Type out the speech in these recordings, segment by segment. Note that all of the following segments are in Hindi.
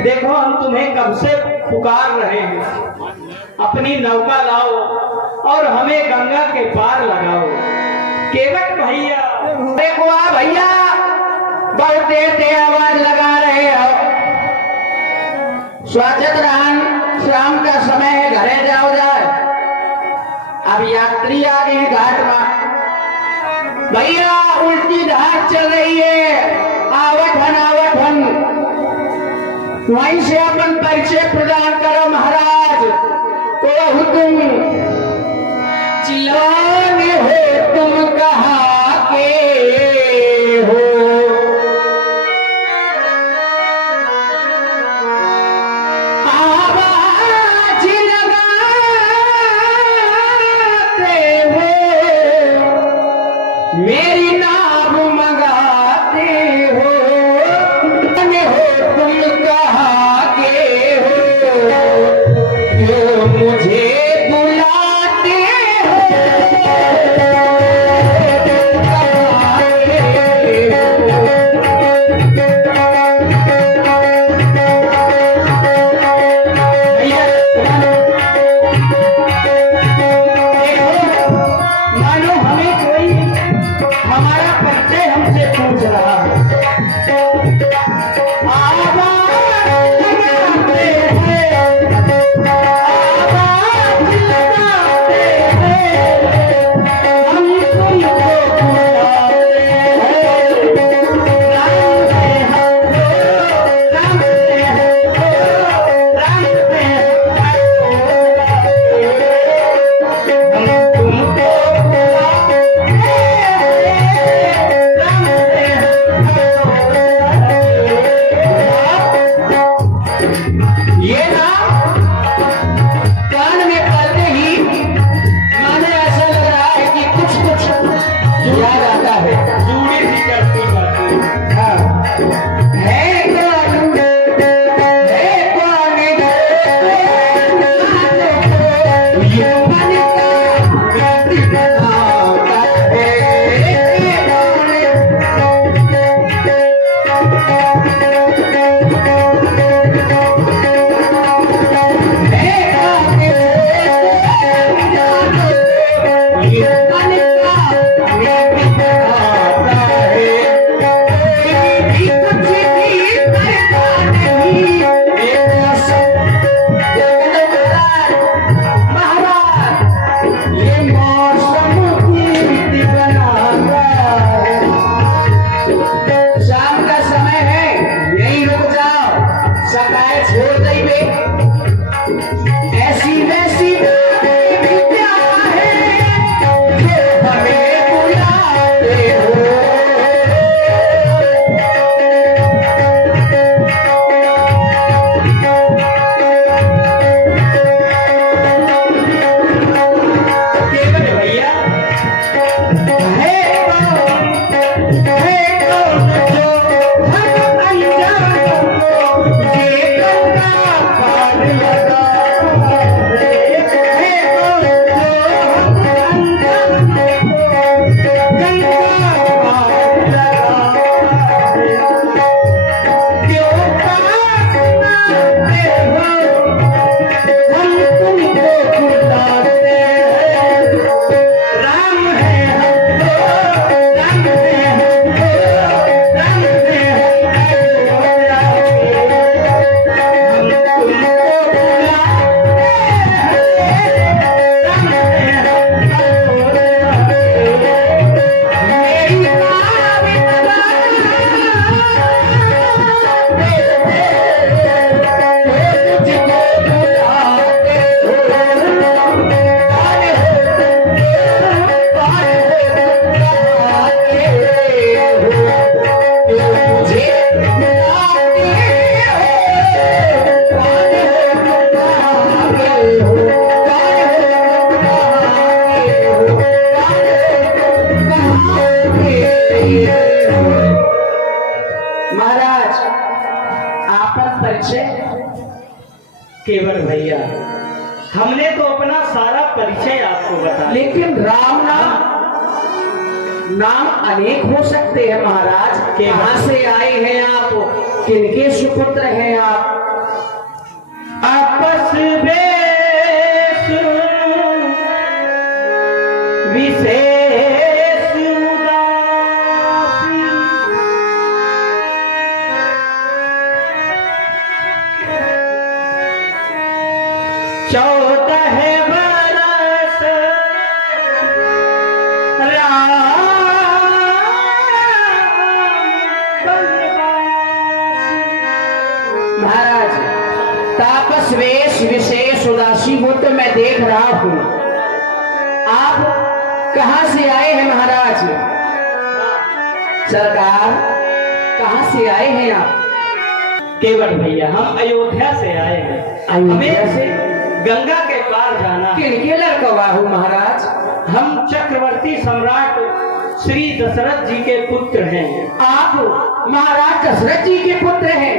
देखो हम तुम्हें कब से पुकार रहे हैं, अपनी नौका लाओ और हमें गंगा के पार लगाओ। केवट भैया, देखो भैया, बहुत देर से आवाज लगा रहे हो। स्वागत रहन, शाम का समय है, घरे जाओ जाए। अब यात्री आ गए घाट में। भैया उल्टी धार चल रही है, आवठन आवठन। वहीं से अपन परिचय प्रदान करो महाराज। तो तुम चिल्लाने हो, तुम कहाँ के हो? आवाज लगाते हो, मेरी नाम मंगाते हो। तुम कहाँ के हो, क्यों मुझे बुलाते हो? मानो हमें कोई हमारा परिचय हमसे पूछ रहा है। ये ना कान में पड़ते ही माने ऐसा लग रहा है कि कुछ कुछ याद आता है। जूड़ी सी करती जाती है। हाँ। है कौन ये मन का गति बनाता है। शाम का समय है, यहीं रुक जाओ, सकाए छोड़ देंगे। ऐसी वैसी बातें भी क्या है जो हमें बुलाते हो? केवट भैया, है कौन जो हर अनजान को ये गंगा पार लगा है? कौन जो हम अनजान को गंगा पार लगा है? क्यों पास आते हो, हम तुमको बुलाते हैं। राम है हमको, राम है हमको, राम है अयोध्या के। हम तुमको बुलाते हैं, राम है अयोध्या के। मेरी नाम महाराज, आपका परिचय? केवट भैया, हमने तो अपना सारा परिचय आपको बताया, लेकिन राम नाम अनेक हो सकते हैं महाराज। कहाँ से आए हैं आप, किनके सुपुत्र हैं आप? 14 बरस राम महाराज, तापस वेश विशेष उदासी वो तो मैं देख रहा हूँ। आप कहाँ से आए हैं महाराज? सरकार, कहाँ से आए हैं आप? केवट भैया, हम अयोध्या से आए हैं। अयोध्या से? गंगा के पार जाना है। किनके लड़कवा हो महाराज? हम चक्रवर्ती सम्राट श्री दशरथ जी के पुत्र हैं। आप महाराज दशरथ जी के पुत्र हैं।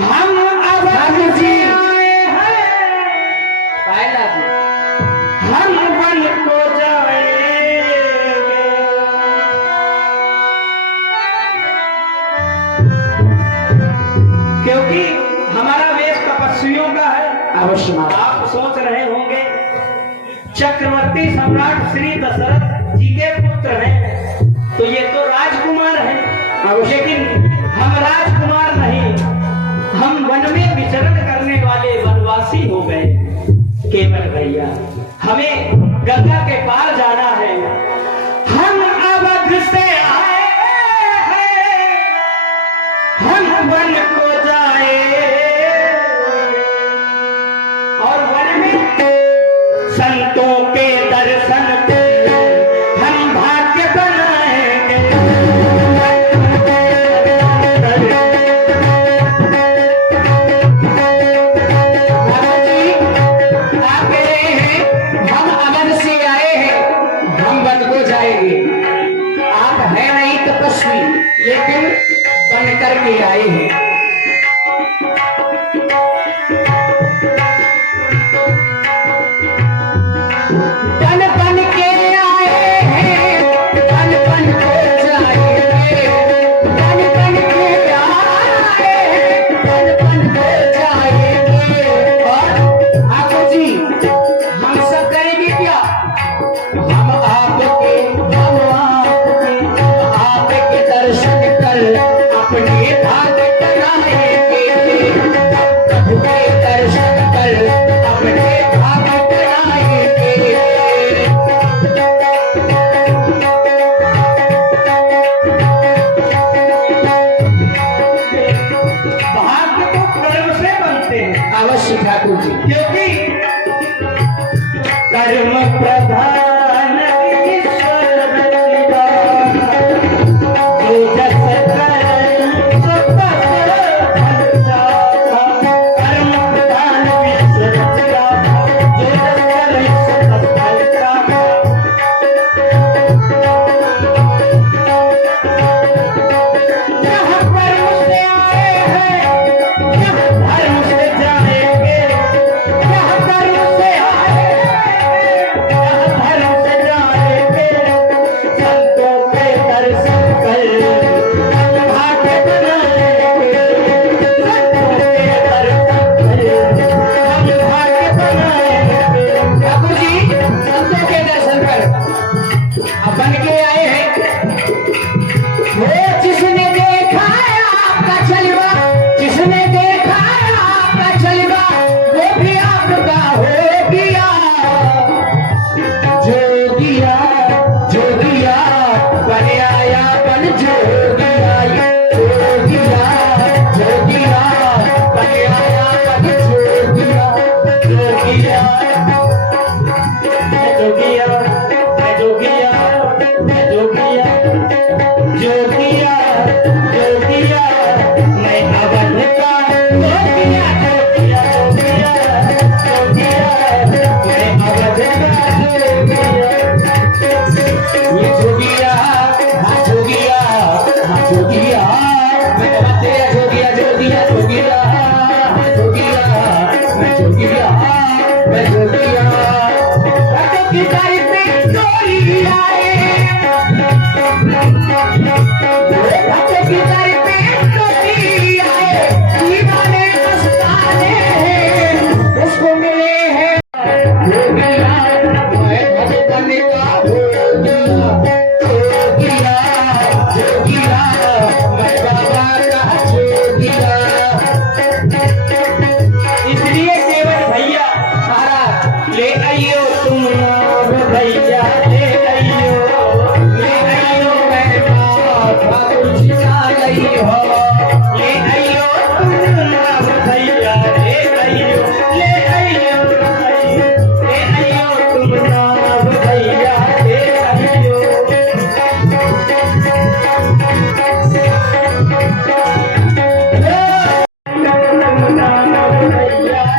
हम अवध से आए हैं, पायला जी, हम वन को जाएंगे। क्योंकि हमारा वेश तपस्वियों का है। अवश्य महाराज। आप सोच रहे होंगे चक्रवर्ती सम्राट श्री दशरथ जी के पुत्र हैं, तो ये तो राजकुमार हैं। लेकिन हम राजकुमार नहीं, हम वन में विचरण करने वाले वनवासी हो गए। केवल भैया, हमें गंगा के पार जाना है। हम अवध से आए हैं, हम वन को जाए और वन में संतों के दर्शन के हम भाग्य बनाएंगे। महाराज जी, आप कह रहे हैं हम अवध से आए हैं, हम वन को जाएंगे। आप हैं नहीं तपस्वी, लेकिन बन करके आए हैं। बन बन के आए हैं, बन बन को जाएंगे। बन बन के आए हैं, बन बन को जाएंगे। और ठाकुर जी, हम सब करेंगे क्या? हम आपके दर्शन कर अपने भाग्य बनाएंगे। प्रभु के दर्शन कर अपने भाग्य बनाएंगे। भाग्य तो कर्म से बनते हैं। अवश्य ठाकुर जी। क्योंकि कर्म प्रधान ईश्वर विधान, जो जस करे सो तस फल जाता। कर्म प्रधान ईश्वर विधान, जो जस करे सो तस फल जाता। जहाँ कर्म से आए हैं, यहाँ धर्म से जाएंगे। यहाँ कर्म से आए हैं, यहाँ धर्म से जाएंगे। संतों के दर्शन कर हम भाग्य बनाएंगे। संतों के दर्शन कर हम भाग्य बनाएंगे। ठाकुर जी, संतों के दर्शन कर अपन के आए हैं। वो जिसने देखा है आपका चलवा, जिसने देखा है आपका चलवा, वो भी आपका हो गया। जोगिया जोगिया बन आया, बन जोगिया। जोगिया जोगिया बन आया, बन जोगिया। जोगिया जोगिया जोगिया जोगिया जोगिया जोगिया, मैं अवध का जोगिया। जोगिया जोगिया जोगिया, मैं अवध का जोगिया। ये जोगिया, हाँ जोगिया, हाँ जोगिया। मैं तो बात तेरा जोगिया, जोगिया, जोगिया, हाँ जोगिया। मैं जोगिया, मैं जोगिया। रातों की गाड़ी पे चोरी आए, रातों की गाड़ी पे चोरी आए। दीवाने मस्ताने हैं, उसको मिले हैं जोगिया। मैं भगवान का हो गया। जोगिया जोगिया, मैं बाबा का जोगिया। इसलिए केवल भैया, महाराज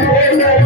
हे